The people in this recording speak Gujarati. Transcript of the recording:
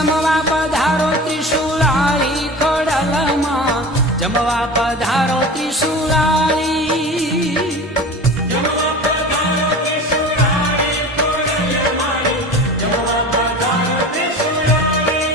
જમવા પધારો ત્રિશુલાળી ખોડલમાં, જમવા પધારો ત્રિશુલાળી, જમવા પધારો ત્રિશુલાળી ખોડલ મારી, જમવા પધારો ત્રિશુલાળી.